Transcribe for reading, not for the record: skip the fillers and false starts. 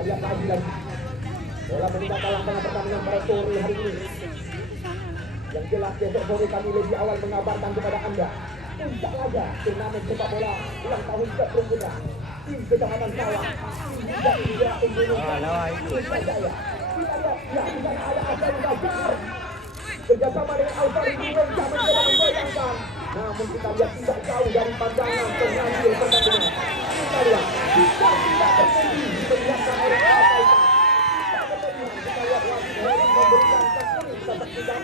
Kita lihat lagi. Bola meninggalkan lapangan pertandingan pada sore hari ini. Yang jelas besok sore kami lebih awal mengabarkan kepada Anda puncak laga turnamen sepak bola ulang tahun ke-20. Tim Kecamatan Sawah, Liga Indonesia, Indonesia Jaya. Kita lihat, ya, di sana ada Hasan Basar kerjasama dengan Alfari Indonesia mencoba membayangkan. Namun kita lihat tidak jauh dari pandangan pengambil pertandingan. Kita lihat, tidak terjadi diperlihatkan oleh Alfari. Tidak terjadi, kita lihat wasit memberikan kaki kita saksikan.